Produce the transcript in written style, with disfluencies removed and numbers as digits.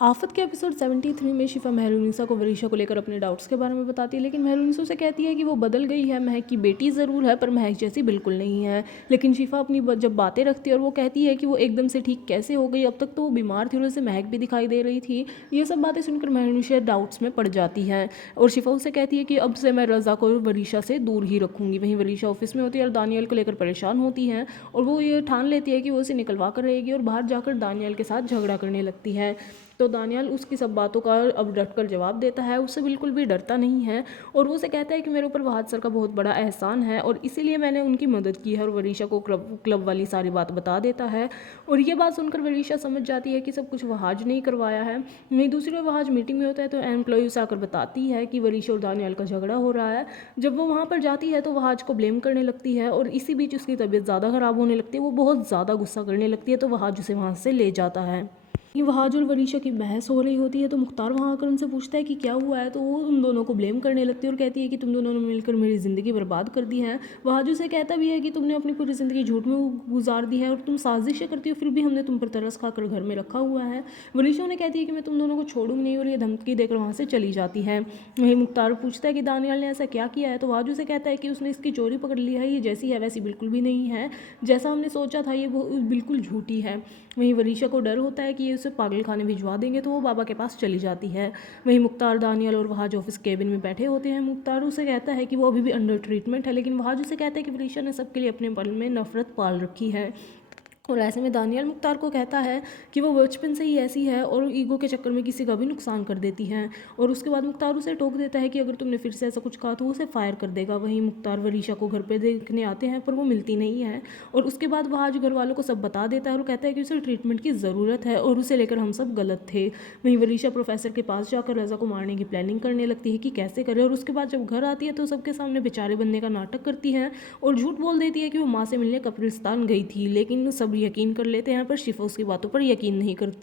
आफत के एपिसोड 73 में शिफा मेहरुनिसा को वरीशा को लेकर अपने डाउट्स के बारे में बताती है, लेकिन मेहरुनिसा से कहती है कि वो बदल गई है, महक की बेटी ज़रूर है पर महक जैसी बिल्कुल नहीं है। लेकिन शिफा अपनी जब बातें रखती है और वो कहती है कि वो एकदम से ठीक कैसे हो गई, अब तक तो वो बीमार थी और उसे महक भी दिखाई दे रही थी। ये सब बातें सुनकर मेहरुनिसा डाउट्स में पड़ जाती है और शिफा उसे कहती है कि अब से मैं रज़ा को वरीशा से दूर ही रखूँगी। वहीं वरीशा ऑफिस में होती है और दानियल को लेकर परेशान होती है और वो ये ठान लेती है कि वो उसे निकलवा कर रहेगी और बाहर जाकर दानियल के साथ झगड़ा करने लगती है। तो दानियल उसकी सब बातों का अब डट कर जवाब देता है, उससे बिल्कुल भी डरता नहीं है और वो उसे कहता है कि मेरे ऊपर वहाद सर का बहुत बड़ा एहसान है और इसीलिए मैंने उनकी मदद की है और वरीशा को क्लब वाली सारी बात बता देता है। और ये बात सुनकर वरीशा समझ जाती है कि सब कुछ वहाज नहीं करवाया है। वहीं दूसरी ओर वहाज मीटिंग में होता है तो एम्प्लॉय उसे आकर बताती है कि वरीशा और दानियल का झगड़ा हो रहा है। जब वो वहाँ पर जाती है तो वहाज को ब्लेम करने लगती है और इसी बीच उसकी तबीयत ज़्यादा ख़राब होने लगती है, वो बहुत ज़्यादा गुस्सा करने लगती है तो वहाज उसे वहाँ से ले जाता है। ये वहाज और वरीशा की बहस हो रही होती है तो मुख्तार वहाँ आकर उनसे पूछता है कि क्या हुआ है, तो वो उन दोनों को ब्लेम करने लगती है और कहती है कि तुम दोनों ने मिलकर मेरी ज़िंदगी बर्बाद कर दी है। वहाज उसे कहता भी है कि तुमने अपनी पूरी ज़िंदगी झूठ में गुजार दी है और तुम साजिशें करती हो, फिर भी हमने तुम पर तरस खाकर घर में रखा हुआ है। वरीशा उन्हें कहती है कि मैं तुम दोनों को छोड़ूंगी नहीं और ये धमकी देकर वहाँ से चली जाती है। वहीं मुख्तार पूछता है कि दानियाल ने ऐसा क्या किया है, तो वहाज उसे कहता है कि उसने इसकी चोरी पकड़ ली है, ये जैसी है वैसी बिल्कुल भी नहीं है, जैसा हमने सोचा था ये वो बिल्कुल झूठी है। वहीं वरीशा को डर होता है कि ये उसे पागल खाने भिजवा देंगे तो वो बाबा के पास चली जाती है। वहीं मुख्तार, दानियल और वहाज ऑफिस केबिन में बैठे होते हैं। मुख्तार उसे कहता है कि वो अभी भी अंडर ट्रीटमेंट है, लेकिन वहाज उसे कहता है कि वरीशा ने सबके लिए अपने मन में नफरत पाल रखी है। और ऐसे में दानियल मुख्तार को कहता है कि वो बचपन से ही ऐसी है और ईगो के चक्कर में किसी का भी नुकसान कर देती है। और उसके बाद मुख्तार उसे टोक देता है कि अगर तुमने फिर से ऐसा कुछ कहा तो उसे फायर कर देगा। वहीं मुख्तार वरीशा को घर पे देखने आते हैं पर वो मिलती नहीं है और उसके बाद वह आज घर वालों को सब बता देता है और कहता है कि उसे ट्रीटमेंट की ज़रूरत है और उसे लेकर हम सब गलत थे। वहीं वरीशा प्रोफेसर के पास जाकर रज़ा को मारने की प्लानिंग करने लगती है कि कैसे करे, और उसके बाद जब घर आती है तो सबके सामने बेचारे बनने का नाटक करती है और झूठ बोल देती है कि वो माँ से मिलने कब्रिस्तान गई थी। लेकिन सब यकीन कर लेते हैं पर शिफा उसकी बातों पर यकीन नहीं करती।